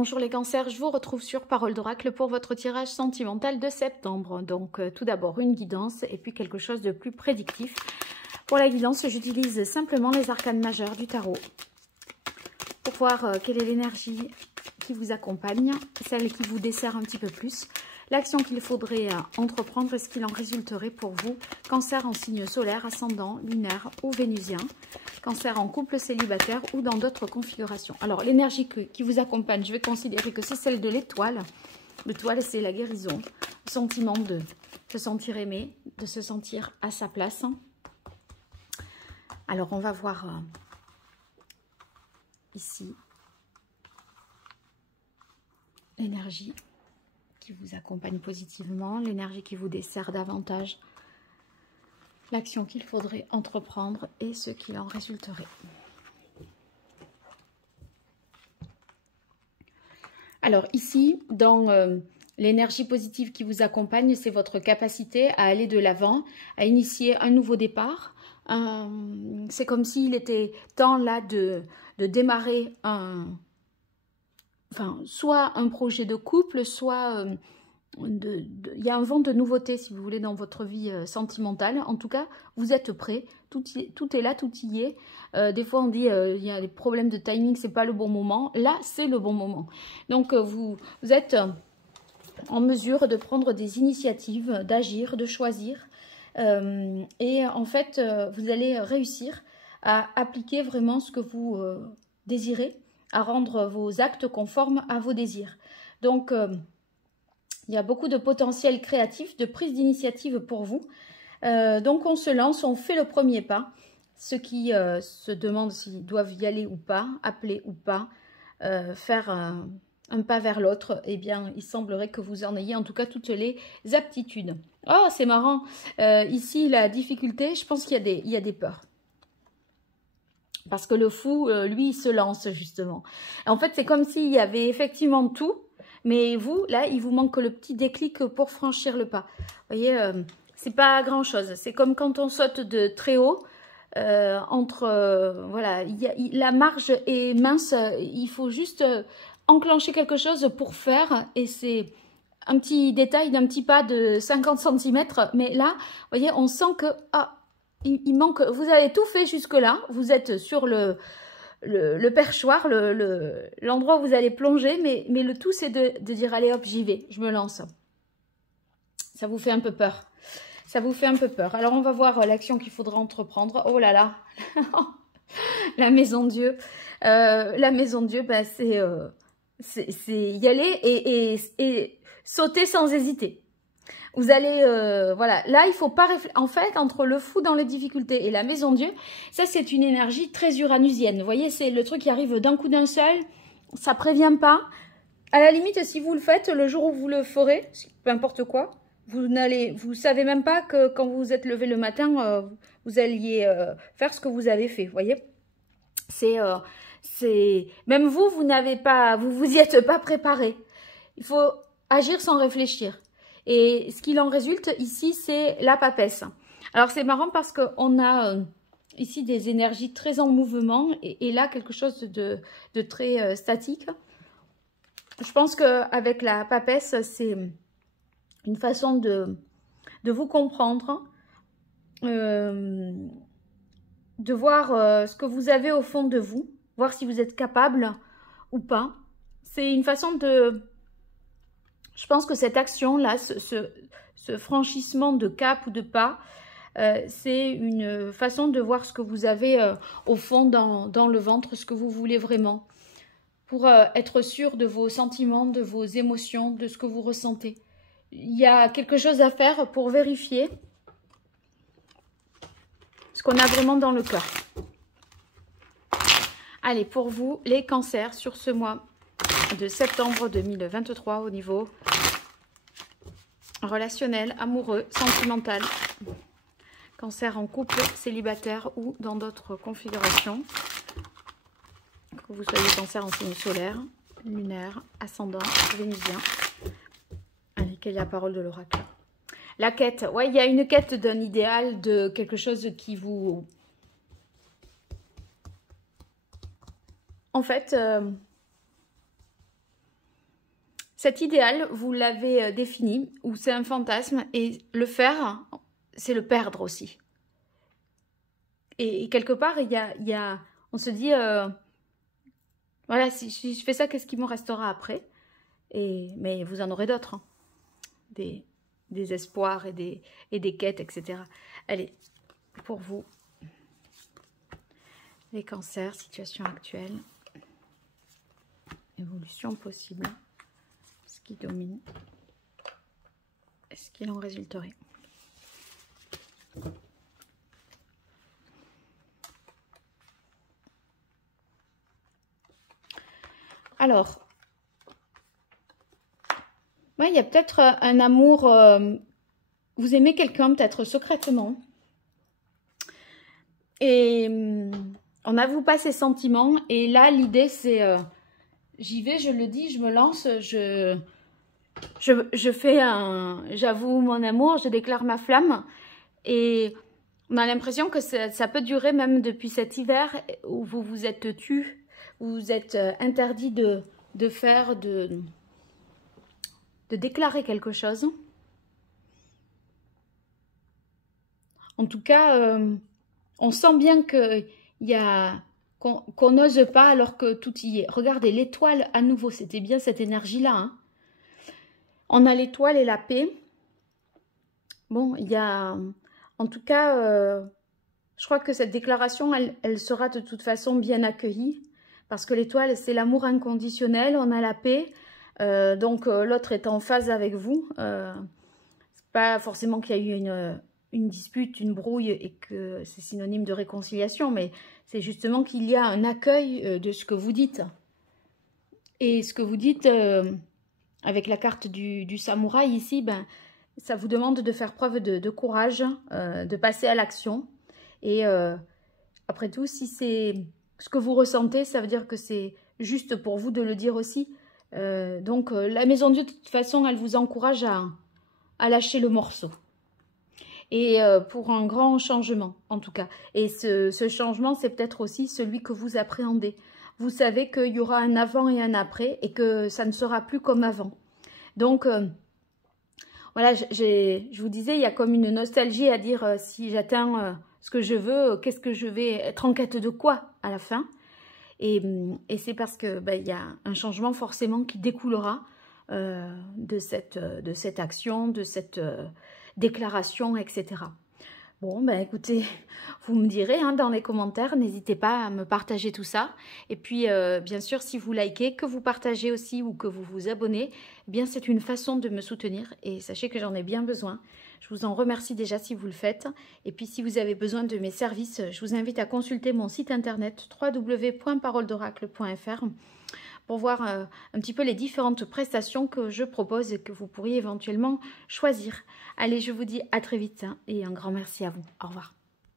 Bonjour les cancers, je vous retrouve sur Parole d'Oracle pour votre tirage sentimental de septembre. Donc tout d'abord une guidance et puis quelque chose de plus prédictif. Pour la guidance, j'utilise simplement les arcanes majeures du tarot pour voir quelle est l'énergie qui vous accompagne, celle qui vous dessert un petit peu plus, l'action qu'il faudrait entreprendre et ce qu'il en résulterait pour vous. Cancer en signe solaire, ascendant, lunaire ou vénusien. Cancer en couple célibataire ou dans d'autres configurations. Alors, l'énergie qui vous accompagne, je vais considérer que c'est celle de l'étoile. L'étoile, c'est la guérison, le sentiment de se sentir aimé, de se sentir à sa place. Alors, on va voir ici l'énergie qui vous accompagne positivement, l'énergie qui vous dessert davantage, l'action qu'il faudrait entreprendre et ce qu'il en résulterait. Alors ici, dans l'énergie positive qui vous accompagne, c'est votre capacité à aller de l'avant, à initier un nouveau départ. C'est comme s'il était temps là de démarrer soit un projet de couple, soit il y a un vent de nouveauté, si vous voulez, dans votre vie sentimentale. En tout cas, vous êtes prêts, tout est là, tout y est. Des fois, on dit il y a des problèmes de timing, c'est pas le bon moment. Là, c'est le bon moment. Donc, vous êtes en mesure de prendre des initiatives, d'agir, de choisir. Et en fait, vous allez réussir à appliquer vraiment ce que vous désirez, à rendre vos actes conformes à vos désirs. Donc, il y a beaucoup de potentiel créatif, de prise d'initiative pour vous. Donc, on se lance, on fait le premier pas. Ceux qui se demandent s'ils doivent y aller ou pas, appeler ou pas, faire un pas vers l'autre, eh bien, il semblerait que vous en ayez en tout cas toutes les aptitudes. Oh, c'est marrant. Ici, la difficulté, je pense qu'il y a des peurs. Parce que le fou, lui, il se lance justement. En fait, c'est comme s'il y avait effectivement tout. Mais vous, là, il vous manque le petit déclic pour franchir le pas. Vous voyez, c'est pas grand-chose. C'est comme quand on saute de très haut. Voilà, la marge est mince. Il faut juste enclencher quelque chose pour faire. Et c'est un petit détail d'un petit pas de 50 cm. Mais là, vous voyez, on sent que il manque. Vous avez tout fait jusque-là. Vous êtes sur le perchoir, l'endroit où vous allez plonger, mais le tout c'est de dire allez hop, j'y vais, je me lance. Ça vous fait un peu peur. Ça vous fait un peu peur. Alors on va voir l'action qu'il faudra entreprendre. Oh là là, la maison Dieu. La maison Dieu, bah, c'est y aller et sauter sans hésiter. Vous allez, voilà, là, il faut pas réfléchir. En fait, entre le fou dans les difficultés et la maison Dieu, ça, c'est une énergie très uranusienne. Vous voyez, c'est le truc qui arrive d'un coup d'un seul. Ça prévient pas. À la limite, si vous le faites, le jour où vous le ferez, peu importe quoi, vous savez même pas que quand vous vous êtes levé le matin, vous alliez faire ce que vous avez fait. Vous voyez, même vous n'avez pas, vous y êtes pas préparé. Il faut agir sans réfléchir. Et ce qu'il en résulte ici, c'est la papesse. Alors, c'est marrant parce qu'on a ici des énergies très en mouvement et là, quelque chose de très statique. Je pense qu'avec la papesse, c'est une façon de vous comprendre, de voir ce que vous avez au fond de vous, voir si vous êtes capable ou pas. C'est une façon de... Je pense que cette action-là, ce franchissement de cap ou de pas, c'est une façon de voir ce que vous avez au fond dans le ventre, ce que vous voulez vraiment, pour être sûr de vos sentiments, de vos émotions, de ce que vous ressentez. Il y a quelque chose à faire pour vérifier ce qu'on a vraiment dans le cœur. Allez, pour vous, les cancers, sur ce mois de septembre 2023 au niveau relationnel, amoureux, sentimental, cancer en couple, célibataire ou dans d'autres configurations, que vous soyez cancer en signe solaire, lunaire, ascendant, vénusien. Allez, quelle est la parole de l'oracle? La quête, ouais, il y a une quête d'un idéal, de quelque chose qui vous... En fait, cet idéal, vous l'avez défini, ou c'est un fantasme, et le faire, c'est le perdre aussi. Et quelque part, on se dit, voilà, si je fais ça, qu'est-ce qui me restera après? Mais vous en aurez d'autres, hein. Des espoirs et des quêtes, etc. Allez, pour vous, les cancers, situation actuelle, évolution possible, ce qui domine, est-ce qu'il en résulterait? Alors, ouais, il y a peut-être un amour, vous aimez quelqu'un peut-être secrètement, et on n'avoue pas ses sentiments, et là l'idée c'est, j'y vais, je le dis, je me lance, je fais j'avoue mon amour, je déclare ma flamme, et on a l'impression que ça peut durer même depuis cet hiver où vous vous êtes tu, vous vous êtes interdit de déclarer quelque chose. En tout cas, on sent bien qu'on n'ose pas alors que tout y est. Regardez, l'étoile à nouveau, c'était bien cette énergie-là, hein. On a l'étoile et la paix. Bon, il y a... En tout cas, je crois que cette déclaration, elle sera de toute façon bien accueillie. Parce que l'étoile, c'est l'amour inconditionnel, on a la paix. Donc l'autre est en phase avec vous. C'est pas forcément qu'il y a eu une dispute, une brouille et que c'est synonyme de réconciliation, mais c'est justement qu'il y a un accueil de ce que vous dites. Et ce que vous dites, avec la carte du samouraï ici, ben, ça vous demande de faire preuve de courage, de passer à l'action. Et après tout, si c'est ce que vous ressentez, ça veut dire que c'est juste pour vous de le dire aussi. Donc la Maison de Dieu, de toute façon, elle vous encourage à lâcher le morceau. Et pour un grand changement, en tout cas. Et ce changement, c'est peut-être aussi celui que vous appréhendez. Vous savez qu'il y aura un avant et un après, et que ça ne sera plus comme avant. Donc, voilà, je vous disais, il y a comme une nostalgie à dire, si j'atteins ce que je veux, qu'est-ce que je vais être en quête de quoi à la fin? Et c'est parce que il y a un changement forcément qui découlera de cette action, de cette déclaration, etc. Bon, ben écoutez, vous me direz hein, dans les commentaires, n'hésitez pas à me partager tout ça. Et puis, bien sûr, si vous likez, que vous partagez aussi ou que vous vous abonnez, eh bien c'est une façon de me soutenir. Et sachez que j'en ai bien besoin. Je vous en remercie déjà si vous le faites. Et puis, si vous avez besoin de mes services, je vous invite à consulter mon site internet www.paroledoracle.fr pour voir un petit peu les différentes prestations que je propose et que vous pourriez éventuellement choisir. Allez, je vous dis à très vite hein, et un grand merci à vous. Au revoir.